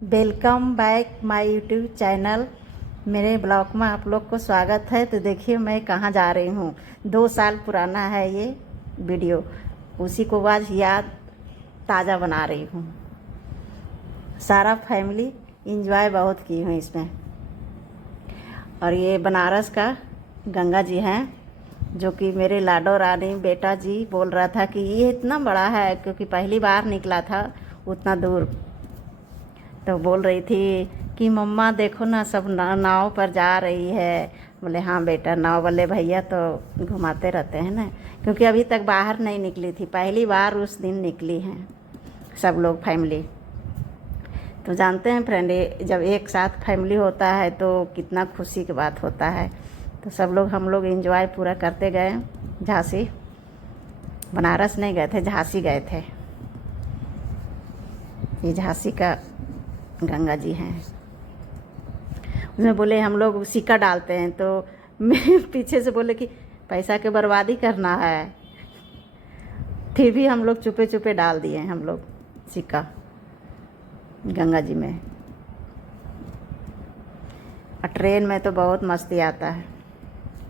Welcome back my YouTube channel. मेरे blog में आप लोग को स्वागत है। तो देखिए मैं कहाँ जा रही हूँ। 2 साल पुराना है ये वीडियो, उसी को आज याद ताज़ा बना रही हूँ। सारा फैमिली इंजॉय बहुत की हूँ इसमें। और ये बनारस का गंगा जी हैं, जो कि मेरे लाडो रानी बेटा जी बोल रहा था कि ये इतना बड़ा है, क्योंकि पहली बार निकला था उतना दूर। तो बोल रही थी कि मम्मा देखो ना, सब नाव पर जा रही है। बोले हाँ बेटा, नाव वाले भैया तो घुमाते रहते हैं ना, क्योंकि अभी तक बाहर नहीं निकली थी, पहली बार उस दिन निकली हैं सब लोग फैमिली। तो जानते हैं फ्रेंड, जब एक साथ फैमिली होता है तो कितना खुशी की बात होता है। तो सब लोग हम लोग एंजॉय पूरा करते गए। झांसी, बनारस नहीं गए थे, झांसी गए थे। ये झांसी का गंगा जी हैं। उसमें बोले हम लोग सिक्का डालते हैं, तो मैं पीछे से बोले कि पैसा के बर्बादी करना है। फिर भी हम लोग चुपे चुपे डाल दिए हम लोग सिक्का गंगा जी में। और ट्रेन में तो बहुत मस्ती आता है,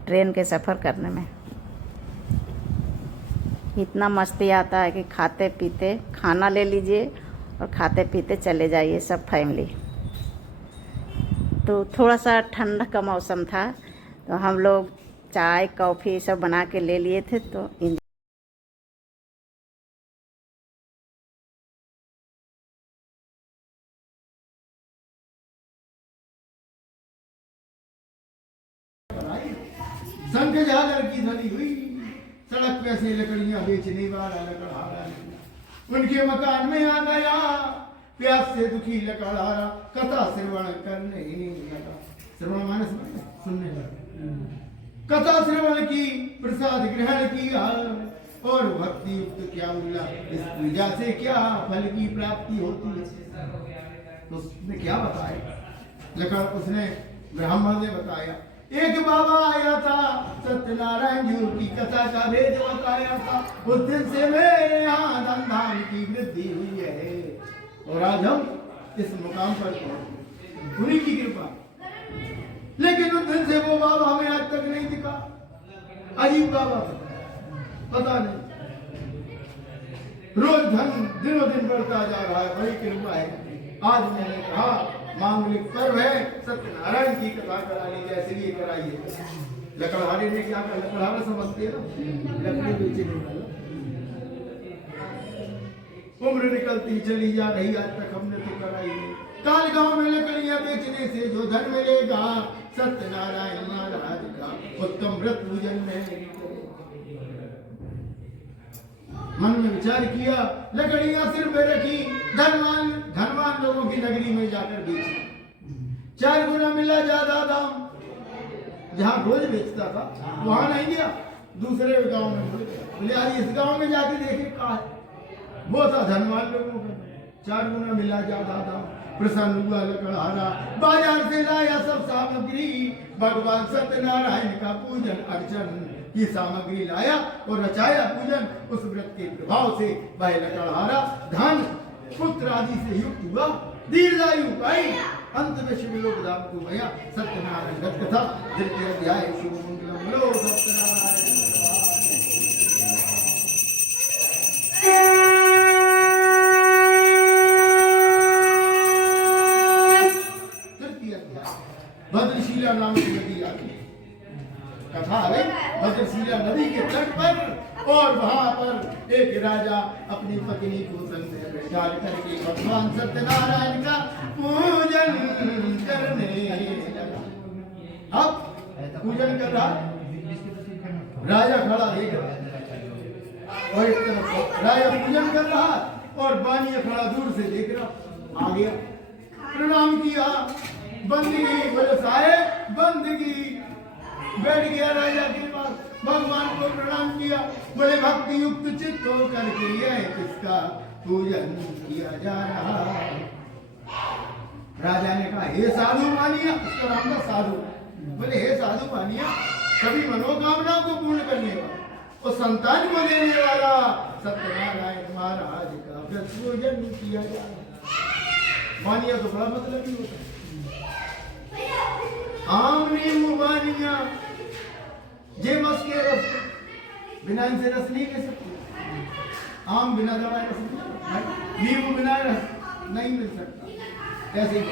ट्रेन के सफ़र करने में इतना मस्ती आता है कि खाते पीते खाना ले लीजिए और खाते पीते चले जाइए सब फैमिली। तो थोड़ा सा ठंडा का मौसम था, तो हम लोग चाय कॉफ़ी सब बना के ले लिए थे। तो संघ झालर की ध्वनि हुई, सड़क पे से लकड़ियां बेचने वाला लकड़हारा उनके मकान में आ गया। प्यास से दुखी लकड़हारा कथा श्रवण करने लगा। श्रवण माने सुनने लगा। कथा श्रवण की, प्रसाद ग्रहण किया और भक्ति युक्त क्या बोला, इस पूजा से क्या फल की प्राप्ति होती है। तो उसने क्या बताया, लकड़ उसने ब्राह्मण ने बताया। एक बाबा आया था, सत्यनारायण जी की कथा का भेद बताया था। उस दिन से मेरे यहाँ धन धान की वृद्धि हुई है और आज हम इस मुकाम पर पहुंचे, उन्हीं की कृपा। लेकिन उस दिन से वो बाबा हमें आज तक नहीं दिखा। अजीब बाबा पता नहीं, रोज धन दिनों दिन बढ़ता जा रहा है, बड़ी कृपा है। आज मैंने कहा मांगलिक पर्व है, सत्यनारायण की कथा करा लीजिए, इसलिए कराइए। लकड़हारे ने क्या कहा, लकड़हारा समझते हैं ना, लकड़ी बेचने वाला। उम्र निकलती चली जा रही, आज तक हमने तो कराई नहीं। काल गांव में लकड़ियां बेचने से जो धन मिलेगा, सत्यनारायण महाराज का उत्तम व्रत पूजन में। मन में विचार किया, लकड़ियां सिर पे रखी, धनवान धनवान लोगों की नगरी में जाकर बेची। 4 गुना मिला ज्यादा दाम। जहां रोज बेचता था वहां नहीं गया, दूसरे गांव में बोले आज इस गांव में जाके देखे कहा है। वो था धनवान लोगों का, 4 गुना मिला ज्यादा दाम। प्रसन्न हुआ लकड़हारा, बाजार से लाया सब सामग्री, भगवान सत्यनारायण का पूजन अर्चन की सामग्री लाया और रचाया पूजन। उस व्रत के प्रभाव से वह लकड़हारा धन पुत्र आदि से युक्त हुआ, दीर्घायु पाई, अंत में शिवलोक धाम को गया। सत्यनारायण व्रत कथा 2 अध्याय। शुभ मंगलम बोलो सत्यनारायण। भद्रशिला नाम की नदी आती है, कथा है भद्रशिला नदी के तट पर। और वहां पर एक राजा अपनी पत्नी को संग में बैठा करके भगवान सत्यनारायण का पूजन करने लगा। अब पूजन कर रहा, राजा खड़ा देख रहा, और एक तरफ राजा पूजन कर रहा और बानिया खड़ा दूर से देख रहा। आ गया, प्रणाम किया, बंदगी, बोले साहेब बंदगी। बैठ गया राजा के पास, भगवान को प्रणाम किया। बोले भक्ति युक्त चित्त होकर के यह किसका पूजन किया जा रहा है। राजा ने कहा हे साधु मानिया, उसका नाम था साधु। बोले हे साधु मानिया, सभी मनोकामनाओं को पूर्ण करने वाला और संतान को देने वाला सत्यनारायण महाराज का व्रत पूजन किया जा रहा है। बानिया तो बड़ा मतलब ही होता है। आम नींबू बानिया जे मस के रस बिना इनसे रस नहीं ले सकते। आम बिना दवाई रस नहीं, नींबू बिना रस नहीं मिल सकता। ऐसे ही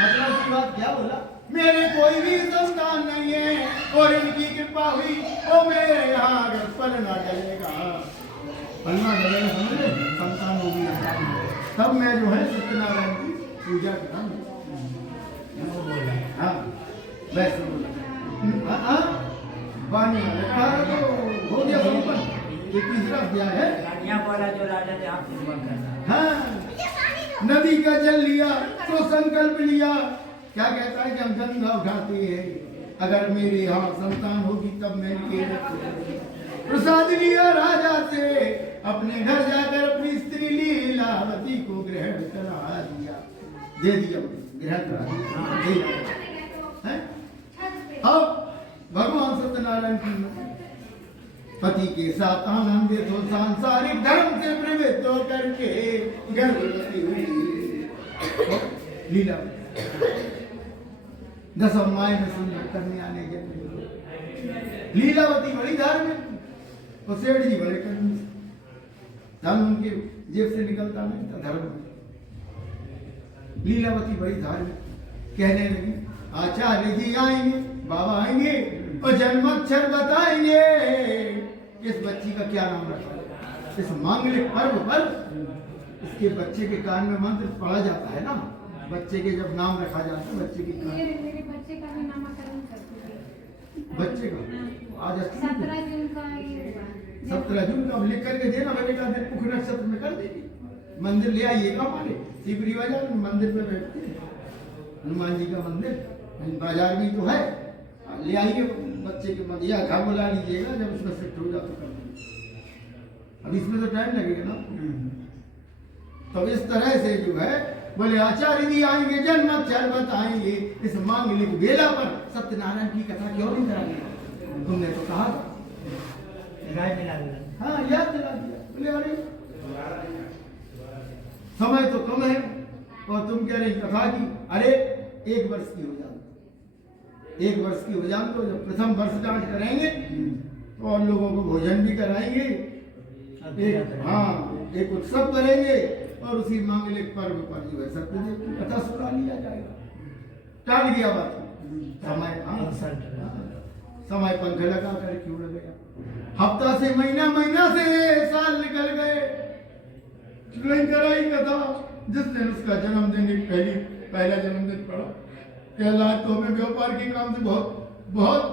मतलब की बात क्या बोला, मेरे कोई भी संतान नहीं है और इनकी कृपा हुई ओ मेरे यहाँ अगर पल ना डलेगा, पलना डलेगा समझे, संतान होगी तब मैं जो है सत्यनारायण की पूजा कराऊंगा। हाँ वैसे बोला बानी तो हो गया संपन्न। ये तीसरा अध्याय है। बोला जो राजा थे आप करना। हाँ नदी का जल लिया तो संकल्प लिया, क्या कहता है कि हम गंगा उठाते हैं, अगर मेरे यहाँ संतान होगी तब मैं इनके प्रसाद लिया राजा से, अपने घर जाकर अपनी स्त्री लीलावती को ग्रहण करा दिया, दे दिया, ग्रहण करा दिया। अब भगवान सत्यनारायण की पति के साथ आनंदित हो सांसारिक धर्म से प्रवृत्त हो करके गर्भवती हुई लीला दस अम्माएं में सुंदर कन्या ने जन्म लिया। लीलावती बड़ी धार्मिक और सेठ जी बड़े कर्मी, धन उनके जेब से निकलता नहीं था धर्म में। लीलावती बड़ी धार्मिक कहने लगी आचार्य जी आएंगे, बाबा आएंगे और जन्माक्षर बताएंगे, इस बच्ची का क्या नाम रखा है। इस मांगलिक पर्व पर इसके बच्चे के कान में मंत्र पढ़ा जाता है ना, बच्चे के जब नाम रखा जाता है बच्चे के कान, मेरे बच्चे का भी नामकरण कर दीजिए। बच्चे का आज 17 जून का ये 17 जून का लिख करके देना, बेटे का दिन पुख नक्षत्र में कर देगी। मंदिर ले आइएगा, हमारे शिवरी बाजार में मंदिर में बैठते हैं, हनुमान जी का मंदिर बाजार में तो है, ले आइए बच्चे के मन या घर बुला लीजिएगा, जब उसमें शिफ्ट हो जाए तो कर देंगे। अब इसमें तो टाइम लगेगा ना। तो इस तरह से जो है बोले आचार्य जी आएंगे, जन्माक्षर बताएंगे, इस मांगलिक बेला पर सत्यनारायण की कथा क्यों नहीं कराएंगे, तुमने तो कहा था। हाँ याद दिला दिया, बोले अरे समय तो कम है और तुम कह रहे कथा की, अरे 1 वर्ष की हो जाए, 1 वर्ष की हो जाए तो जब प्रथम वर्षगांठ करेंगे तो और लोगों को भोजन भी कराएंगे, एक उत्सव करेंगे और उसी मांगलिक पर्व पर जो है सत्यदेव की कथा सुना लिया जाएगा। टाल दिया बात समय, समय पंख लगा कर क्यों उड़ गया, हफ्ता से महीना, महीना से साल निकल गए, कराई कथा। जिस दिन उसका जन्मदिन पहला जन्मदिन पड़ा, कहला तो हमें व्यापार के काम से बहुत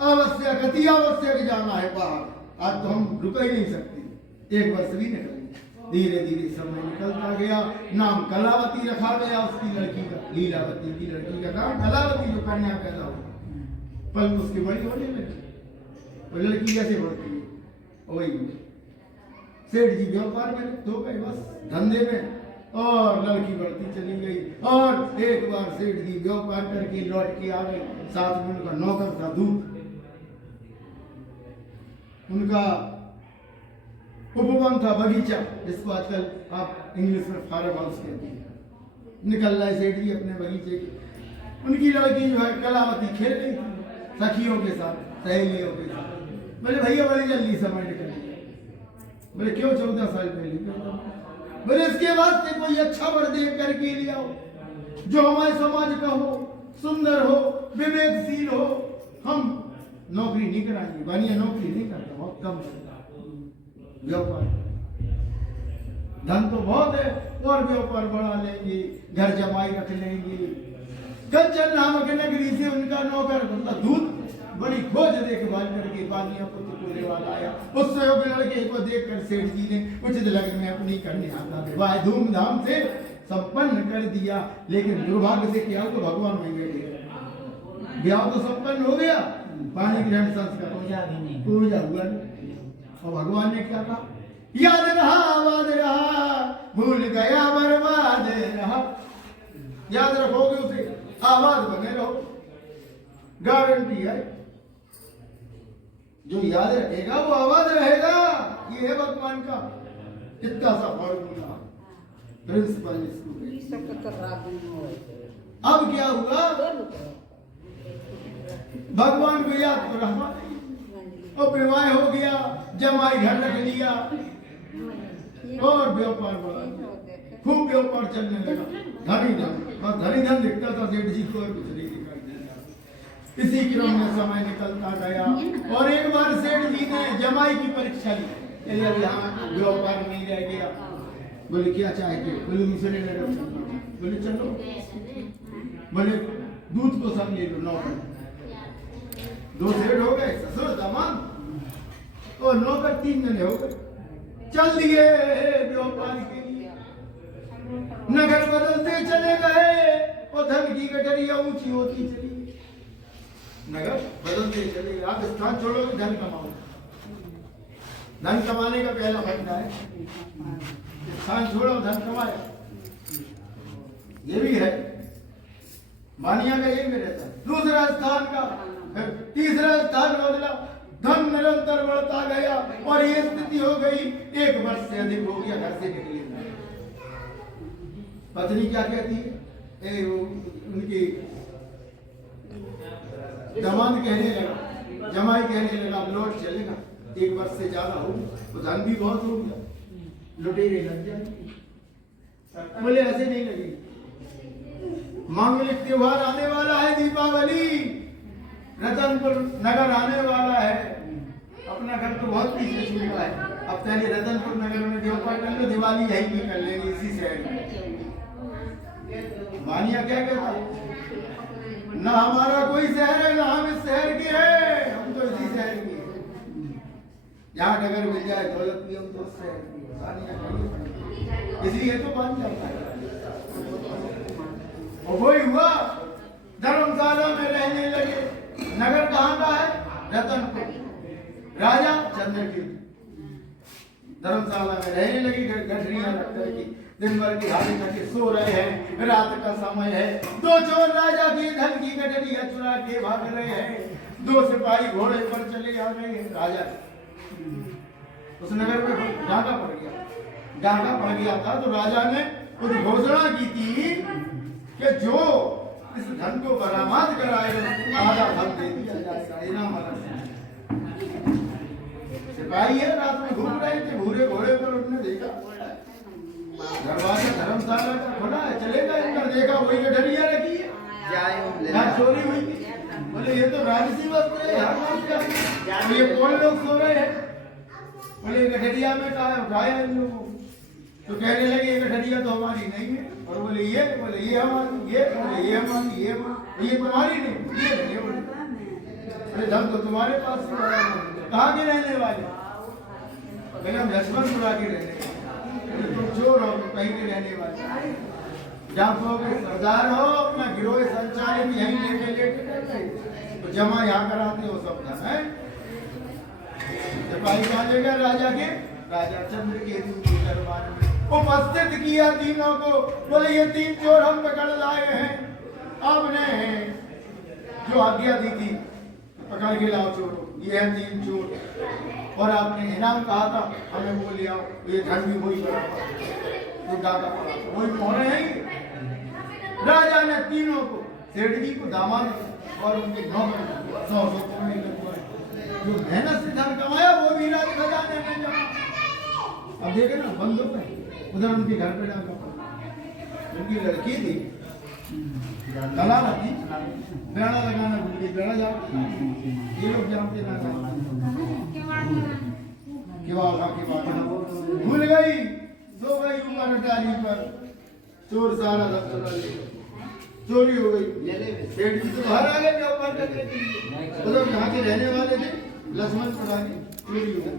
आवश्यक, अति आवश्यक जाना है बाहर, आज तो हम रुक ही नहीं सकते। 1 वर्ष भी निकल गया, धीरे धीरे समय निकलता गया, नाम कलावती रखा गया उसकी लड़की का, लीलावती की लड़की का नाम कलावती, जो कन्या पैदा हुई पल उसकी बड़ी होने लगी। वो लड़की कैसे बढ़ती है, वही सेठ जी व्यापार में तो गए बस धंधे में, और लड़की बढ़ती चली गई। और एक बार सेठ जी व्यापार करके लौट के आ गए, साथ में उनका नौकर था दूत, उनका उपवन था बगीचा, जिसको आजकल आप इंग्लिश में फार्म हाउस कहते हैं। निकल रहे सेठ जी अपने बगीचे के, उनकी लड़की जो है कलावती खेल रही थी सखियों के साथ, सहेलियों के साथ। बोले भैया बड़ी जल्दी समय निकल गया। बोले क्यों, 14 साल पहले। बोले इसके बाद से कोई अच्छा वर देख करके ले आओ, जो हमारे समाज का हो, सुंदर हो, विवेकशील हो। हम नौकरी नहीं कराएंगे, बानिया नौकरी नहीं करता, बहुत कम व्यापार, धन तो बहुत है और व्यापार बढ़ा लेंगे, घर जमाई रख लेंगे। कंचन नामक नगरी से उनका नौकर दूध बड़ी खोज देखभाल करके बानिया पुत्र को वाला आया। उस सहयोग लड़के को देखकर सेठ जी ने उचित लग्न में अपनी कन्या का विवाह धूमधाम से संपन्न कर दिया। लेकिन दुर्भाग्य से क्या, तो भगवान वहीं बैठे, ब्याह तो संपन्न हो गया, पानी ग्रहण संस्कार पूजा हुआ, और भगवान ने क्या कहा, याद रहा आबाद रहा, भूल गया बर्बाद रहा। याद रखोगे उसे, आबाद बने रहो, गारंटी है। जो याद रखेगा वो आबाद रहेगा, ये है भगवान का इतना सा फॉर्मूला। Principal school. अब क्या हुआ, भगवान को याद तो रहा नहीं, और विवाह हो गया, जमाई घर रख लिया और व्यापार बढ़ा, खूब व्यापार चलने लगा। धनी धन, बस धनी धन दिखता था सेठ जी को, और कुछ नहीं दिखाई देता। इसी क्रम में समय निकलता गया और एक बार सेठ जी ने जमाई की परीक्षा ली। यहाँ व्यापार नहीं रह गया। बोले क्या चाहते हो? बोले दूसरे नगर चलना। बोले चलो। बोले दूध को सब ले लो, नौकर। दो सेठ हो गए, ससुर दामाद और नौकर 3 जने हो गए। चल दिए व्यापार के लिए, नगर बदलते चले गए और धन की गठरिया ऊंची होती चली गई। नगर बदलते चले गए। आप स्थान छोड़ोगे, धन कमाओ। धन कमाने का पहला फंडा है, स्थान छोड़ो धन कमाया। ये भी है, मानिया का ये भी रहता है। दूसरा स्थान का, फिर तीसरा स्थान बदला, धन निरंतर बढ़ता गया और ये स्थिति हो गई 1 वर्ष से अधिक हो गया घर से निकले। पत्नी क्या कहती है, उनकी दामाद कहने लगा, जमाई कहने लगा, अब लौट चलेगा, 1 वर्ष से ज्यादा हो, तो धन भी बहुत हो गया, लुटेरे लग जाएंगे। बोले ऐसे नहीं लगेगी, मांगलिक त्योहार आने वाला है, दीपावली, रतनपुर नगर आने वाला है। अपना घर तो बहुत पीछे छूटा है, अब पहले रतनपुर नगर में व्यापार कर लो, दिवाली यही भी कर लेंगे इसी शहर में। मानिया क्या कहता है, ना हमारा कोई शहर है, ना हम इस शहर के हैं, हम तो इसी शहर के हैं। जहाँ नगर मिल जाए दौलत भी, हम तो उस शहर की है। मानिया नहीं, इसलिए तो बन जाता है। और वही हुआ, धर्मशाला में रहने लगे। नगर कहाँ का है? रतनपुर। राजा चंद्रकीर्ति। धर्मशाला में रहने लगी, गठरियां रख करके दिन भर की हाथी करके सो रहे हैं। रात का समय है, 2 चोर राजा की धन की गठरियां चुरा के भाग रहे हैं। 2 सिपाही घोड़े पर चले आ रहे हैं। राजा उस नगर में डाका पड़ गया। डाका पड़ गया था तो राजा ने कुछ घोषणा की थी कि जो इस धन को बरामद कराएगा आधा धन दे दिया जाएगा, इनाम अलग से। सिपाही है, रात में घूम रहे थे, भूरे घोड़े पर उन्होंने देखा दरवाजा धर्मशाला का खुला है, चलेगा अंदर, देखा वही गठरिया रखी है, यहाँ चोरी हुई थी। बोले ये तो राजसी वस्त्र है, तो ये कौन लोग सो रहे हैं? बोले गठरिया में कहा उठाया इन लोगों को। तो कहने लगे ये गठरिया तो हमारी नहीं है। और बोले ये हमारी, ये बोले ये हमारी, ये तुम्हारी नहीं, ये नहीं। बोले धन तो तुम्हारे पास से, कहाँ के रहने वाले? बोले हम लक्ष्मणपुरा के रहने वाले। तुम चोर हो, कहीं के रहने वाले, जहाँ तो सरदार हो, अपना गिरोह संचालन यहीं लेके लेके तो जमा यहाँ कराते हो सब धन है। सिपाही कहाँ ले गया? राजा के, राजा चंद्रकेतु के दरबार में उपस्थित किया तीनों को। बोले ये 3 चोर हम पकड़ लाए हैं, आपने जो आज्ञा दी थी पकड़ के लाओ चोरों, ये है 3 चोर, और आपने इनाम कहा था हमें वो ले आओ। ये धन भी वही बड़ा तो डाका पड़ा, वही पौने हैं। राजा ने तीनों को, सेठ जी को, दामाद और उनके नौकर 100 जो मेहनत से धन कमाया वो भी राज खजाने में जमा। अब देखे ना बंद हो गए, उधर उनके घर पे डाका पड़ा। उनकी लड़की थी कलावती, बेड़ा लगाना भूल गई, बेड़ा जाओ ये लोग जानते ना, भूल गई, सो गई ऊपर डाली पर, चोर सारा धन चोरी हो गई। सेठ जी तो बाहर आ गए व्यापार करने के लिए, उधर यहाँ के रहने वाले थे लक्ष्मणपुरा के, चोरी हो गई।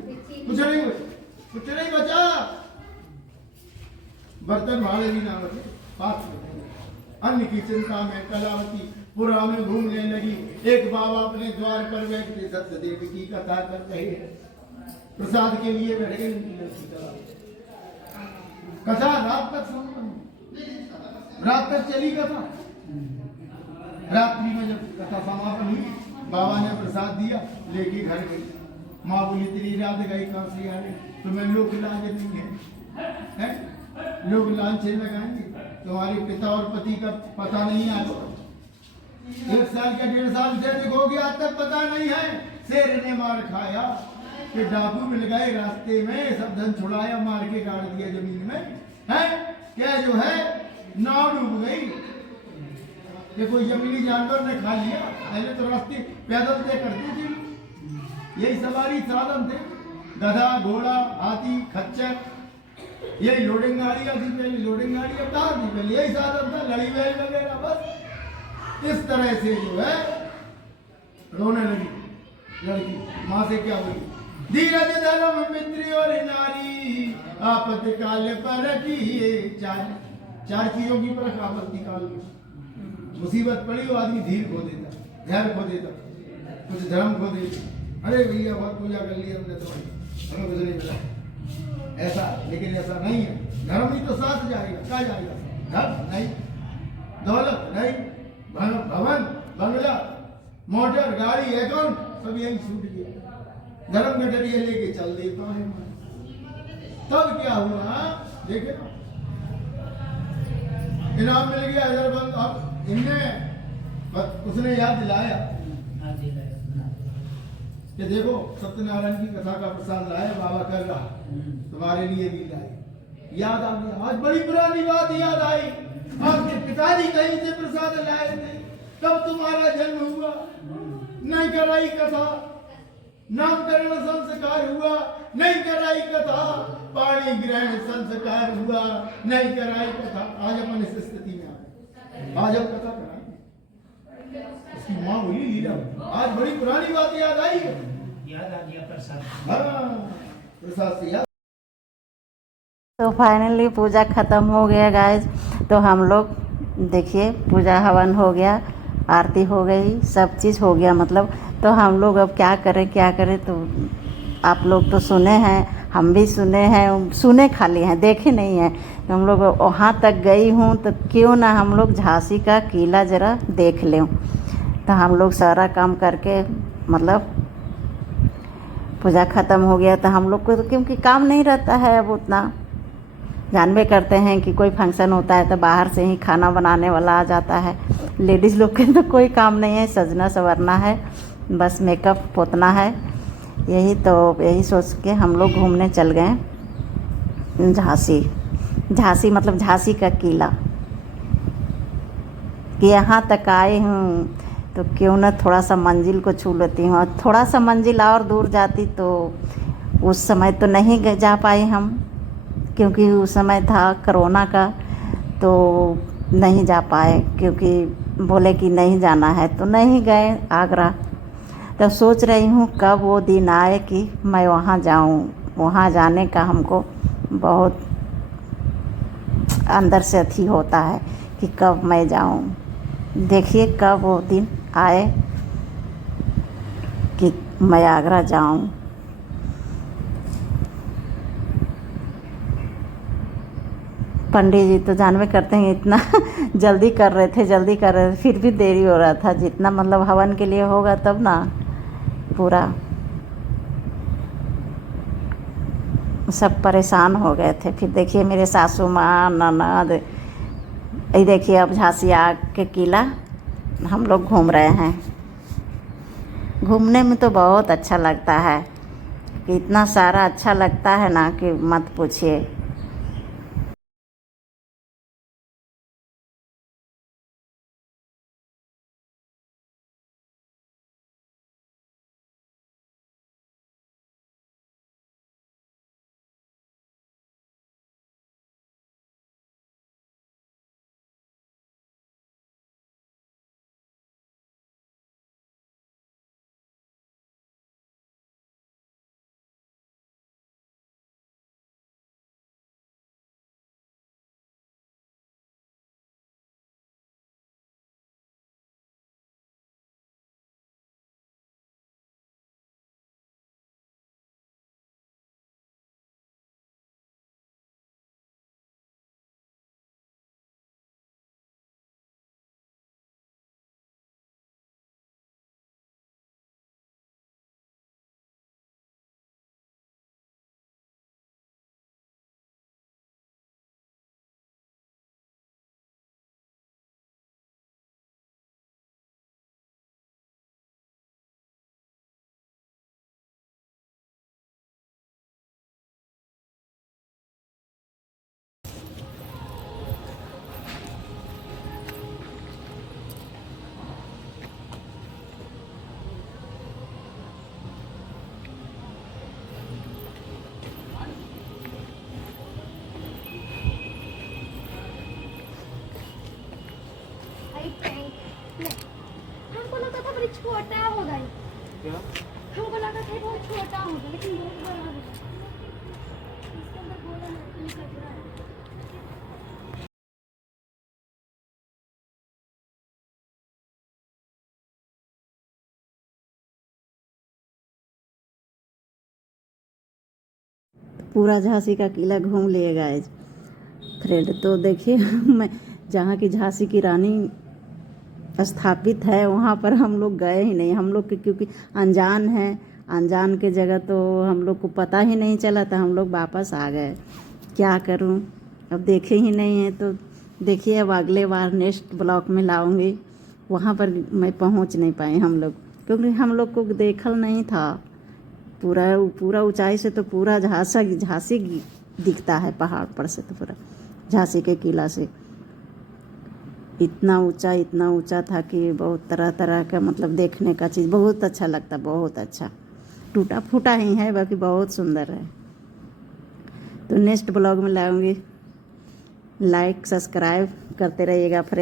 कुछ नहीं बचा, बर्तन भाड़े भी ना बचे, पास अन्न की चिंता में कलावती पुरा में घूमने लगी। एक बाबा अपने द्वार पर बैठ के सत्यदेव की कथा कर रहे हैं, प्रसाद के लिए बैठ गए। कथा रात तक रात तक चली कथा। रात्रि में जब कथा समापन हुई, बाबा ने प्रसाद दिया, लेके घर गई। माँ बोली तेरी रात गई कहाँ से आ रही, तुम्हें लोग लाज नहीं है? लोग लांछन लगाएंगे, तुम्हारे पिता और पति का पता नहीं आता, 1 साल का 1.5 साल से अधिक हो गया, तब पता नहीं है। शेर ने मार खाया कि डाकू मिल गए रास्ते में, सब धन छुड़ाया, मार के गाड़ दिया जमीन में, है क्या जो है नाव डूब गई कि कोई जंगली जानवर ने खा लिया। पहले तो रास्ते पैदल तय करती थी, यही सवारी साधन थे, गधा, घोड़ा, हाथी, खच्चर, यही लोडिंग गाड़ियाँ थी पहले, लोडिंग गाड़ियाँ कहाँ थी पहले, यही साधन था, लड़ी बैल वगैरह। बस इस तरह से जो है रोने लगी लड़की, माँ से क्या बोली, धीरज धर्म मित्र और नारी, आपत काल पर रखिए चार चीजों की परख आपत्ति काल में। मुसीबत पड़ी वो आदमी धीर खो देता, धैर्य खो देता, कुछ धर्म खो देता। अरे भैया बहुत पूजा कर ली हमने तो, हमें कुछ नहीं मिला ऐसा, लेकिन ऐसा नहीं है। धर्म ही तो साथ जाएगा, क्या जाएगा, धर्म नहीं, दौलत नहीं, भवन, बंगला, मोटर, गाड़ी, अकाउंट सब यही छूट गया। धर्म के डरिए लेके चल देता है। तब क्या हुआ देखे ना, इनाम मिल गया हैदराबाद। अब इनने उसने याद दिलाया कि देखो सत्यनारायण की कथा का प्रसाद लाया बाबा, कर रहा तुम्हारे लिए भी लाए। याद आ गया, आज बड़ी पुरानी बात याद आई, आपके पिताजी कहीं से प्रसाद लाए थे, कब तुम्हारा जन्म हुआ, नहीं कराई कथा, नामकरण संस्कार हुआ, नहीं कराई कथा, पाणी ग्रहण संस्कार हुआ, नहीं कराई कथा। आज अपन इस स्थिति में आ गए, आज हम कथा कराएंगे। उसकी माँ बोली लीला, आज बड़ी पुरानी बात याद आई है, याद आ गया प्रसाद। हाँ प्रसाद से याद। तो फाइनली पूजा ख़त्म हो गया गाइस। तो हम लोग देखिए पूजा हवन हो गया, आरती हो गई, सब चीज़ हो गया मतलब। तो हम लोग अब क्या करें। तो आप लोग तो सुने हैं, हम भी सुने हैं, सुने खाली हैं, देखे नहीं हैं। तो हम लोग वहाँ तक गई हूँ, तो क्यों ना हम लोग झांसी का किला ज़रा देख लें। तो हम लोग सारा काम करके मतलब पूजा ख़त्म हो गया। तो हम लोग को तो क्योंकि काम नहीं रहता है अब उतना, जानबे करते हैं कि कोई फंक्शन होता है तो बाहर से ही खाना बनाने वाला आ जाता है। लेडीज़ लोग के तो कोई काम नहीं है, सजना संवरना है, बस मेकअप पोतना है, यही सोच के हम लोग घूमने चल गए झांसी मतलब झांसी का किला। कि यहाँ तक आए हूँ तो क्यों ना थोड़ा सा मंजिल को छू लेती हूँ। और थोड़ा सा मंजिल और दूर जाती तो उस समय तो नहीं जा पाए हम, क्योंकि उस समय था कोरोना का, तो नहीं जा पाए, क्योंकि बोले कि नहीं जाना है तो नहीं गए आगरा। तो सोच रही हूँ कब वो दिन आए कि मैं वहाँ जाऊँ। वहाँ जाने का हमको बहुत अंदर से अथी होता है कि कब मैं जाऊँ। देखिए कब वो दिन आए कि मैं आगरा जाऊँ। पंडित जी तो जानवे करते हैं इतना जल्दी कर रहे थे, फिर भी देरी हो रहा था। जितना मतलब हवन के लिए होगा तब ना, पूरा सब परेशान हो गए थे। फिर देखिए मेरे सासू माँ, ननद, ये देखिए अब झांसी आग के किला हम लोग घूम रहे हैं। घूमने में तो बहुत अच्छा लगता है, कि इतना सारा अच्छा लगता है ना कि मत पूछिए। छोटा होगा ये। क्या हमको लगा था ये बहुत छोटा होगा लेकिन बहुत बड़ा होगा। इसके अंदर गोला निकल रहा है। पूरा झांसी का किला घूम लिए गाइस फ्रेंड। तो देखिए मैं जहाँ की झांसी की रानी स्थापित है वहाँ पर हम लोग गए ही नहीं। हम लोग के क्योंकि अनजान है, अनजान के जगह तो हम लोग को पता ही नहीं चला था, हम लोग वापस आ गए। क्या करूँ, अब देखे ही नहीं है। तो देखिए अब अगले बार नेक्स्ट ब्लॉक में लाऊंगी। वहाँ पर मैं पहुँच नहीं पाए हम लोग, क्योंकि हम लोग को देखल नहीं था। पूरा ऊंचाई से तो पूरा झांसी दिखता है पहाड़ पर से, तो पूरा झांसी के किला से इतना ऊंचा था कि बहुत तरह तरह का मतलब देखने का चीज़ बहुत अच्छा लगता, बहुत अच्छा। टूटा फूटा ही है, बाकी बहुत सुंदर है। तो नेक्स्ट ब्लॉग में लाऊंगी। लाइक सब्सक्राइब करते रहिएगा फ्रेंड।